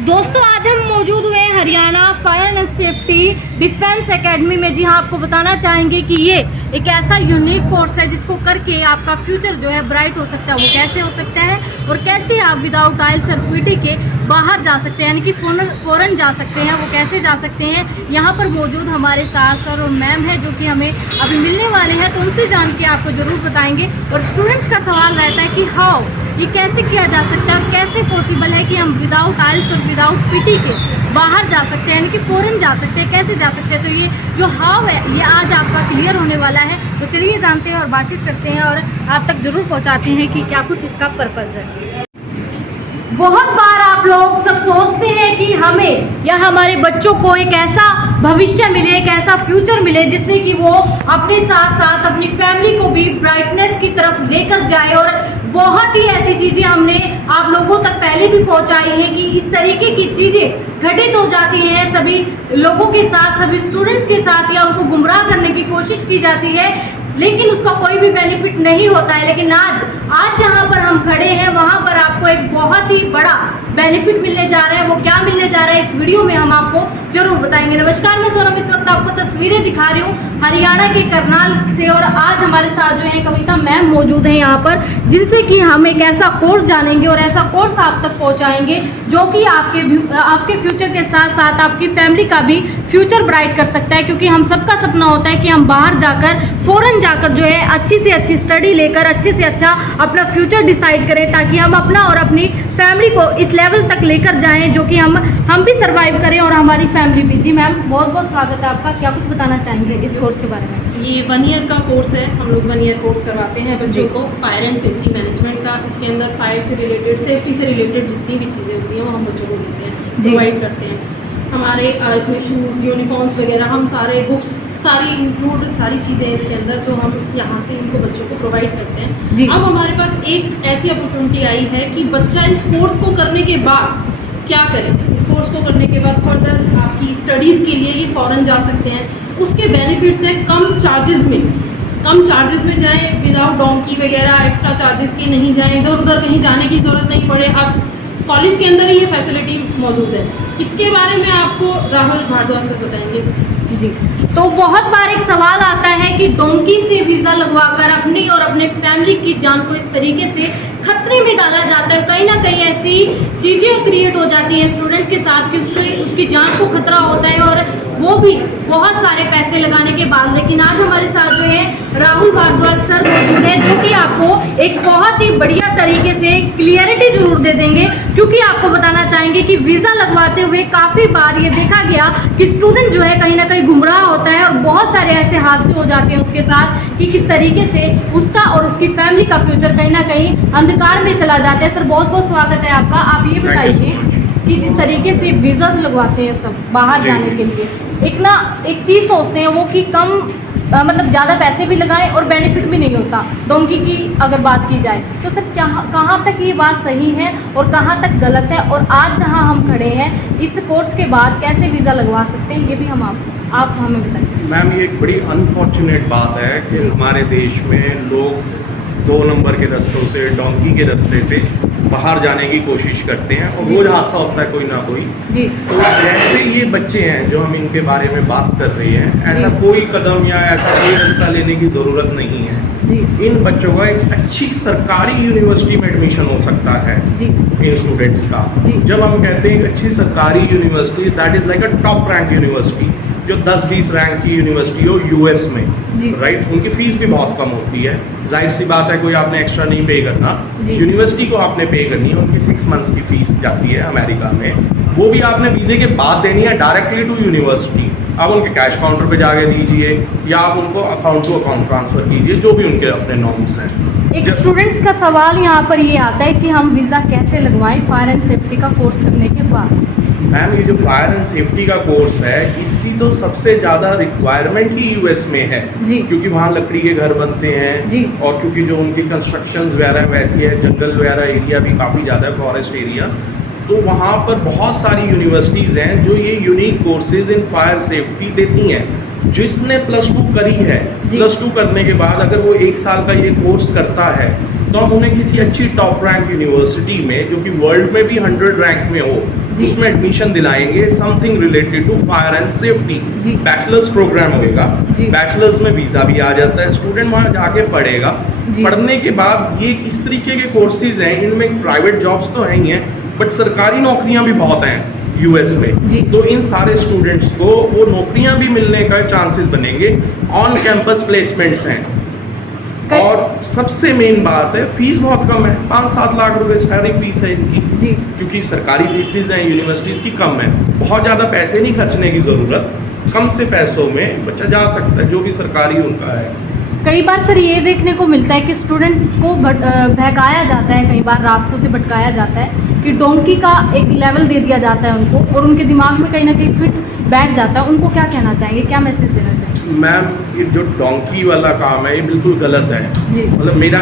दोस्तों आज हम मौजूद हुए Haryana fire and safety defence academy में। जी हाँ, आपको बताना चाहेंगे कि ये एक ऐसा यूनिक कोर्स है जिसको करके आपका फ्यूचर जो है ब्राइट हो सकता है। वो कैसे हो सकता है और कैसे आप विदाउट आइल्स और पीटी के बाहर जा सकते हैं, यानी कि फॉरेन जा सकते हैं। वो कैसे जा सकते हैं, यहाँ पर मौजूद हमारे साथ सर और मैम है जो कि हमें अभी मिलने वाले हैं, तो उनसे जान के आपको ज़रूर बताएंगे। और स्टूडेंट्स का सवाल रहता है कि हाउ ये कैसे किया जा सकता है और कैसे पॉसिबल है कि हम विदाउट आइल्स और विदाउट पीटी के बाहर जा सकते हैं, यानी कि फॉरेन जा सकते हैं, कैसे जा सकते हैं। तो ये जो हाउ है ये आज आपका क्लियर होने वाला है। तो चलिए जानते हैं और बातचीत करते हैं और आप तक जरूर पहुंचाते हैं कि क्या कुछ इसका पर्पज़ है। बहुत बार आप लोग सब सोचते हैं कि हमें या हमारे बच्चों को एक ऐसा भविष्य मिले, एक ऐसा फ्यूचर मिले जिससे कि वो अपने साथ साथ अपनी फैमिली को भी ब्राइटनेस की तरफ लेकर जाए। और बहुत ही ऐसी चीज़ें हमने आप लोगों तक पहले भी पहुंचाई हैं कि इस तरीके की चीज़ें घटित हो जाती हैं सभी लोगों के साथ, सभी स्टूडेंट्स के साथ, या उनको गुमराह करने की कोशिश की जाती है, लेकिन उसका कोई भी बेनिफिट नहीं होता है। लेकिन आज जहां पर हम खड़े हैं वहां पर आपको एक बहुत ही बड़ा बेनिफिट मिलने जा रहा है। वो क्या मिलने जा रहा है इस वीडियो में हम आपको जरूर बताएंगे। नमस्कार, मैं सोनम इस वक्त आपको तस्वीरें दिखा रही हूँ हरियाणा के करनाल से, और आज हमारे साथ जो है कविता मैम मौजूद है यहाँ पर, जिनसे कि हम एक ऐसा कोर्स जानेंगे और ऐसा कोर्स आप तक पहुँचाएंगे जो कि आपके फ्यूचर के साथ साथ आपकी फैमिली का भी फ्यूचर ब्राइट कर सकता है। क्योंकि हम सबका सपना होता है कि हम बाहर जाकर फॉरेन जाकर जो है अच्छी से अच्छी स्टडी लेकर अच्छे से अच्छा अपना फ्यूचर डिसाइड करें, ताकि हम अपना और अपनी फैमिली को इस लेवल तक लेकर जाएं जो कि हम भी सर्वाइव करें और हमारी फैमिली भी। जी मैम, बहुत बहुत स्वागत है आपका। क्या कुछ बताना चाहेंगे इस कोर्स के बारे में? ये 1 ईयर का कोर्स है। हम लोग 1 ईयर कोर्स करवाते हैं बच्चों को फायर एंड सेफ्टी मैनेजमेंट का। इसके अंदर फायर से रिलेटेड, सेफ्टी से रिलेटेड जितनी भी चीज़ें होती हैं वो हम बच्चों को देते हैं, प्रोवाइड करते हैं। हमारे इसमें शूज़, यूनिफॉर्म्स वगैरह, हम सारे बुक्स सारी इंक्लूड सारी चीज़ें इसके अंदर जो हम यहाँ से इनको बच्चों को प्रोवाइड करते हैं। अब हमारे पास एक ऐसी अपॉर्चुनिटी आई है कि बच्चा इस कोर्स को करने के बाद क्या करें। इस कोर्स को करने के बाद फर्दर आपकी स्टडीज़ के लिए ही फ़ॉरेन जा सकते हैं। उसके बेनिफिट्स है कम चार्जेस में जाएँ, विदाउट डोंकी वगैरह एक्स्ट्रा चार्जेस की नहीं जाएँ, इधर उधर कहीं जाने की ज़रूरत नहीं पड़े। आप कॉलेज के अंदर ही ये फैसिलिटी मौजूद है। इसके बारे में आपको राहुल भारद्वाज से बताएंगे। जी, तो बहुत बार एक सवाल आता है कि डोंकी से वीज़ा लगवाकर अपनी और अपने फैमिली की जान को इस तरीके से खतरे में डाला जाता है। कहीं ना कहीं ऐसी चीज़ें क्रिएट हो जाती हैं स्टूडेंट के साथ कि उसकी जान को खतरा होता है, और वो भी बहुत सारे पैसे लगाने के बाद। लेकिन आज हमारे साथ जो है राहुल भारद्वाज सर मौजूद हैं, जो कि आपको एक बहुत ही बढ़िया तरीके से क्लियरिटी जरूर दे देंगे। क्योंकि आपको बताना चाहेंगे कि वीज़ा लगवाते हुए काफ़ी बार ये देखा गया कि स्टूडेंट जो है कहीं ना कहीं गुमराह होता है, और बहुत सारे ऐसे हादसे हो जाते हैं उसके साथ कि किस तरीके से उसका और उसकी फैमिली का फ्यूचर कहीं ना कहीं अंधकार में चला जाता है। सर बहुत बहुत स्वागत है आपका। आप ये बताइए कि जिस तरीके से वीज़ास लगवाते हैं सब बाहर जाने के लिए, एक चीज़ सोचते हैं वो कि कम मतलब ज़्यादा पैसे भी लगाएं और बेनिफिट भी नहीं होता डोंकी की अगर बात की जाए, तो सर कहाँ तक ये बात सही है और कहाँ तक गलत है? और आज जहाँ हम खड़े हैं इस कोर्स के बाद कैसे वीज़ा लगवा सकते हैं, ये भी हम आप हमें बताइए। मैम, ये एक बड़ी अनफॉर्चुनेट बात है कि हमारे देश में लोग 2 नंबर के रास्तों से, डोंकी के रास्ते से बाहर जाने की कोशिश करते हैं, और रोज हादसा होता है कोई ना कोई। जी, तो जैसे ये बच्चे हैं जो हम इनके बारे में बात कर रहे हैं, ऐसा कोई कदम या ऐसा कोई रास्ता लेने की ज़रूरत नहीं है। जी, इन बच्चों का एक अच्छी सरकारी यूनिवर्सिटी में एडमिशन हो सकता है। जी, इन स्टूडेंट्स का। जी, जब हम कहते हैं अच्छी सरकारी university, that is like a top rank university, जो 10-20 रैंक की यूनिवर्सिटी हो यूएस में, राइट। उनकी फीस भी बहुत कम होती है, जाहिर सी बात है, कोई आपने एक्स्ट्रा नहीं पे करना, यूनिवर्सिटी को आपने पे करनी है। उनकी 6 मंथ्स की फीस जाती है अमेरिका में, वो भी आपने वीज़े के बाद देनी है डायरेक्टली टू यूनिवर्सिटी। आप उनके कैश काउंटर पे जाके दीजिए या आप उनको अकाउंट टू अकाउंट ट्रांसफ़र कीजिए, जो भी उनके अपने नॉर्म्स हैं। एक स्टूडेंट्स का सवाल यहाँ पर ये आता है कि हम वीज़ा कैसे लगवाएं फायर एंड सेफ्टी का कोर्स करने के बाद? मैम, ये जो फायर एंड सेफ्टी का कोर्स है, इसकी तो सबसे ज़्यादा रिक्वायरमेंट ही यूएस में है। जी, क्योंकि वहाँ लकड़ी के घर बनते हैं। जी, और क्योंकि जो उनकी कंस्ट्रक्शंस वगैरह वैसी है, जंगल वगैरह एरिया भी काफ़ी ज़्यादा है, फॉरेस्ट एरिया, तो वहाँ पर बहुत सारी यूनिवर्सिटीज़ हैं जो ये unique courses in fire safety देती हैं। जिसने +2 करी है, +2 करने के बाद अगर वो 1 साल का ये कोर्स करता है तो हम उन्हें किसी अच्छी टॉप रैंक यूनिवर्सिटी में, जो कि वर्ल्ड में भी 100 रैंक में हो, उसमें एडमिशन दिलाएंगे। Something related to fire and safety, bachelors program होगा। बैचलर्स में वीज़ा भी आ जाता है, स्टूडेंट वहाँ जाके पढ़ेगा। पढ़ने के बाद ये इस तरीके के कोर्सेज हैं, इनमें प्राइवेट जॉब्स तो हैं ही हैं, बट सरकारी नौकरियाँ भी बहुत हैं यूएस में। तो इन सारे स्टूडेंट्स को वो नौकरियाँ भी मिलने का चांसेस बनेंगे। ऑन कैंपस प्लेसमेंट्स हैं। और सबसे मेन बात है, फीस बहुत कम है, 5-7 लाख रुपए सारी फीस है इनकी, क्योंकि सरकारी फीसेज हैं यूनिवर्सिटीज़ की, कम है। बहुत ज़्यादा पैसे नहीं खर्चने की ज़रूरत, कम से पैसों में बच्चा जा सकता है, जो भी सरकारी उनका है। कई बार सर ये देखने को मिलता है कि स्टूडेंट को बहकाया जाता है, कई बार रास्तों से भटकाया जाता है कि डोंकी का एक लेवल दे दिया जाता है उनको, और उनके दिमाग में कहीं ना कहीं फिट बैठ जाता है। उनको क्या कहना चाहेंगे, क्या मैसेज देना चाहेंगे? मैम, ये जो डोंकी वाला काम है ये बिल्कुल गलत है। मतलब मेरा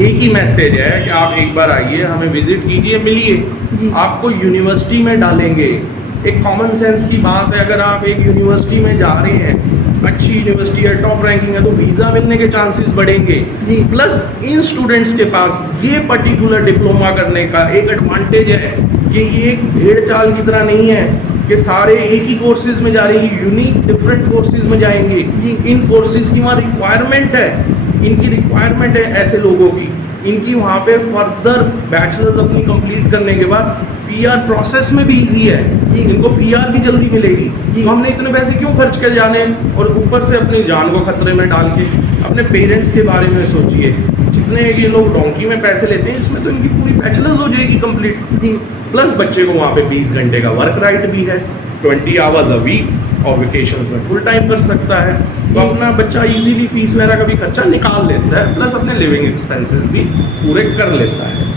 एक ही मैसेज है कि आप एक बार आइए, हमें विजिट कीजिए, मिलिए, आपको यूनिवर्सिटी में डालेंगे। एक कॉमन सेंस की बात है, अगर आप एक यूनिवर्सिटी में जा रहे हैं, अच्छी यूनिवर्सिटी है, टॉप रैंकिंग है, तो वीज़ा मिलने के चांसेस बढ़ेंगे। प्लस इन स्टूडेंट्स के पास ये पर्टिकुलर डिप्लोमा करने का एक एडवांटेज है कि ये एक भेड़ चाल की तरह नहीं है कि सारे एक ही कोर्सेज में जा रहे हैं, यूनिक डिफरेंट कोर्सेज में जाएंगे। इन कोर्सेज की वहाँ रिक्वायरमेंट है, इनकी रिक्वायरमेंट है ऐसे लोगों की। इनकी वहाँ पे फर्दर बैचलर्स अपनी कंप्लीट करने के बाद पीआर प्रोसेस में भी इजी है, इनको पीआर भी जल्दी मिलेगी। तो हमने इतने पैसे क्यों खर्च कर जाने, और ऊपर से अपनी जान को खतरे में डाल के। अपने पेरेंट्स के बारे में सोचिए, जितने ये लोग डोंकी में पैसे लेते हैं, इसमें तो इनकी पूरी बैचलर्स हो जाएगी कंप्लीट। प्लस बच्चे को वहाँ पे 20 घंटे का वर्क राइट भी है, 20 आवर्स अ वीक, और वेकेशंस में फुल टाइम कर सकता है। तो अपना बच्चा इजीली फीस वगैरह का भी खर्चा निकाल लेता है, प्लस अपने लिविंग एक्सपेंसेस भी पूरे कर लेता है।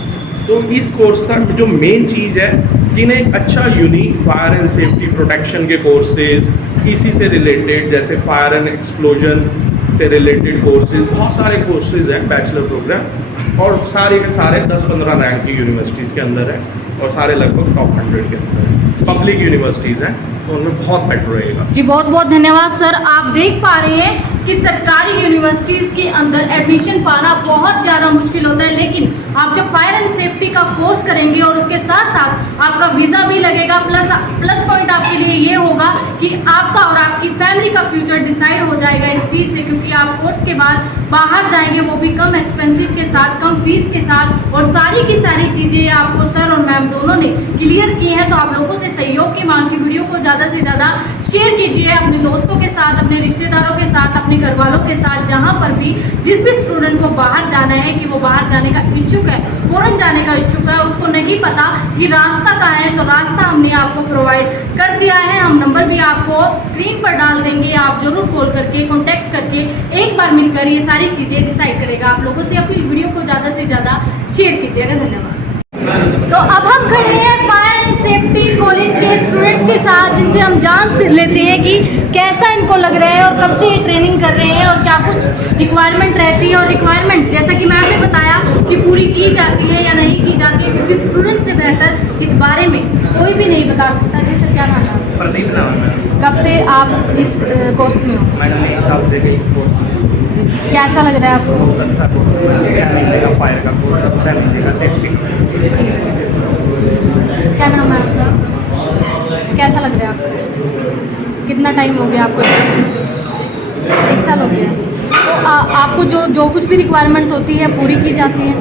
तो इस कोर्स का जो मेन चीज़ है कि इन्हें एक अच्छा unique fire and safety protection के कोर्सेज, इसी से रिलेटेड, जैसे फायर एंड एक्सप्लोजन से रिलेटेड कोर्सेज, बहुत सारे कोर्सेज हैं बैचलर प्रोग्राम, और सारे के सारे 10-15 रैंक की यूनिवर्सिटीज़ के अंदर है, और सारे लगभग टॉप 100 के अंदर है। पब्लिक यूनिवर्सिटीज़ हैं, तो उनमें बहुत बेटर रहेगा। जी बहुत बहुत धन्यवाद सर। आप देख पा रहे हैं कि सरकारी यूनिवर्सिटीज़ के अंदर एडमिशन पाना बहुत ज़्यादा मुश्किल होता है, लेकिन आप जब फायर एंड सेफ्टी का कोर्स करेंगे और उसके साथ साथ आपका वीज़ा भी लगेगा, प्लस पॉइंट आपके लिए ये होगा कि आपका और आपकी फैमिली का फ्यूचर डिसाइड हो जाएगा इस चीज़ से, क्योंकि आप कोर्स के बाद बाहर जाएंगे, वो भी कम एक्सपेंसिव के साथ, कम फीस के साथ, और सारी की सारी चीज़ें आपको सर और मैम दोनों ने क्लियर की हैं। तो आप लोगों से सहयोग की मांग की, वीडियो को ज़्यादा से ज़्यादा शेयर कीजिए अपने दोस्तों के साथ, अपने रिश्तेदारों के साथ, अपने घर वालों के साथ, जहाँ पर भी जिस भी स्टूडेंट को बाहर जाना है, कि वो बाहर जाने का इच्छुक है, फॉरेन जाने का इच्छुक है, उसको नहीं पता कि रास्ता कहाँ है, तो रास्ता हमने आपको प्रोवाइड कर दिया है। हम नंबर भी आपको स्क्रीन पर डाल देंगे, आप जरूर कॉल करके कॉन्टैक्ट करके एक बार मिलकर ये सारी चीज़ें डिसाइड करेगा। आप लोगों से अपनी वीडियो को ज़्यादा से ज़्यादा शेयर कीजिएगा। धन्यवाद। तो अब हम खड़े हैं फायर एंड सेफ्टी कॉलेज के स्टूडेंट्स के साथ, जिनसे हम जान लेते हैं कि कैसा इनको लग रहा है और कब से ये ट्रेनिंग कर रहे हैं और क्या कुछ रिक्वायरमेंट रहती है। और रिक्वायरमेंट जैसा कि मैम ने बताया कि पूरी की जाती है या नहीं की जाती है, क्योंकि स्टूडेंट से बेहतर इस बारे में कोई भी नहीं बता सकता। जी सर, क्या नाम है? प्रदीप नाम है मैम। कब से आप इस कोर्स में हो? मैडम 1 साल से इस कोर्स में। कैसा लग रहा है आपको? बहुत अच्छा कोर्स है, अच्छा मिलेगा, फायर का कोर्स अच्छा मिलेगा, सेफ्टी का क्या नाम है आपका? कैसा लग रहा है आपको? कितना टाइम हो गया आपको? 1 साल हो गया। तो आपको जो कुछ भी रिक्वायरमेंट होती है पूरी की जाती है?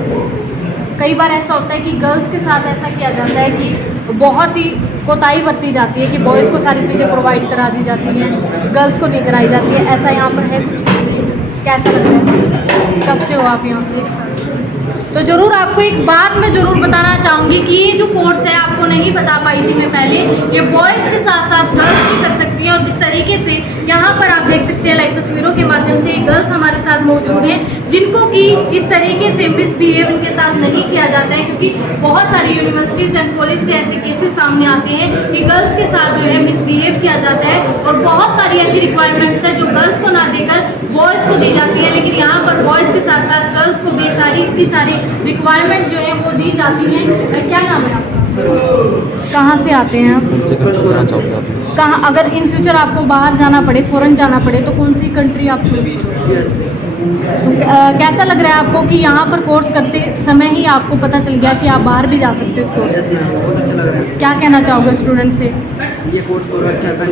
कई बार ऐसा होता है कि गर्ल्स के साथ ऐसा किया जाता है कि बहुत ही कोताही बरती जाती है कि बॉयज़ को सारी चीज़ें प्रोवाइड करा दी जाती हैं, गर्ल्स को नहीं कराई जाती है। ऐसा यहाँ पर है कुछ? कैसा लगता है? कब से हो आप यहाँ पे? तो ज़रूर आपको एक बात मैं ज़रूर बताना चाहूँगी कि ये जो कोर्स है, आपको नहीं बता पाई थी मैं पहले, ये बॉयज़ के साथ साथ गर्ल्स भी कर सकती हैं। और जिस तरीके से यहाँ पर आप देख सकते हैं लाइव तस्वीरों के माध्यम से, गर्ल्स हमारे साथ मौजूद हैं, जिनको कि इस तरीके से मिसबिहेव इनके साथ नहीं किया जाता है, क्योंकि बहुत सारी यूनिवर्सिटीज़ एंड कॉलेज से ऐसे केसेस सामने आते हैं कि गर्ल्स के साथ जो है मिसबिहेव किया जाता है, और बहुत सारी ऐसी रिक्वायरमेंट्स हैं जो गर्ल्स को ना देकर बॉयज़ को दी जाती है। लेकिन यहाँ पर बॉयज़ के साथ साथ गर्ल्स को भी सारी रिक्वायरमेंट जो है वो दी जाती हैं। क्या नाम है आपका? कहाँ से आते हैं आप? कहाँ, अगर इन फ्यूचर आपको बाहर जाना पड़े, फॉरेन जाना पड़े, तो कौन सी कंट्री आप चूज करोगे? तो कैसा लग रहा है आपको कि यहाँ पर कोर्स करते समय ही आपको पता चल गया कि आप बाहर भी जा सकते हो इस कोर्स? यस मैम, बहुत अच्छा लग रहा है। क्या कहना चाहोगे स्टूडेंट से? ये कोर्स और अच्छा था।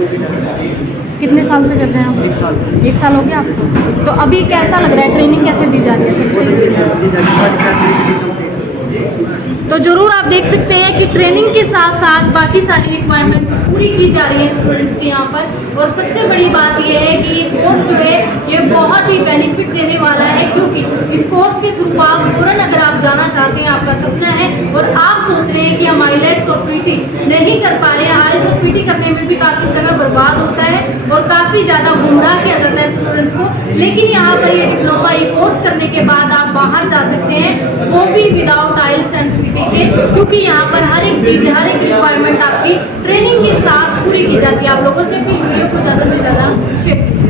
कितने साल से कर रहे हैं आप? 1 साल से। 1 साल हो गया आपको? तो अभी कैसा लग रहा है, ट्रेनिंग कैसे दी जा रही है? बहुत सबसे अच्छी है, दी जाती सारी फैसिलिटी कंप्लीट। तो जरूर आप देख सकते हैं कि ट्रेनिंग के साथ साथ बाकी सारी रिक्वायरमेंट्स पूरी की जा रही है स्टूडेंट्स के यहाँ पर। और सबसे बड़ी बात यह है कि ये कोर्स जो है ये बहुत ही बेनिफिट देने वाला है, क्योंकि इस कोर्स के थ्रू आप फौरन अगर आप जाना चाहते हैं, आपका सपना है और आप सोच रहे हैं कि हम आईलेट्स और पीटी नहीं कर पा रहे हैं, आईलेट्स और पीटी करने में भी काफ़ी समय बर्बाद होता है और काफ़ी ज़्यादा गुमराह किया जाता है स्टूडेंट्स को, लेकिन यहाँ पर ये डिप्लोमा ये कोर्स करने के बाद आप बाहर जा सकते हैं, वो भी विदाउट आइल्स एंड पीटी के, क्योंकि यहाँ पर हर एक चीज़ हर एक रिक्वायरमेंट आपकी ट्रेनिंग के साथ पूरी की जाती है। आप लोगों से भी वीडियो को ज़्यादा से ज़्यादा शेयर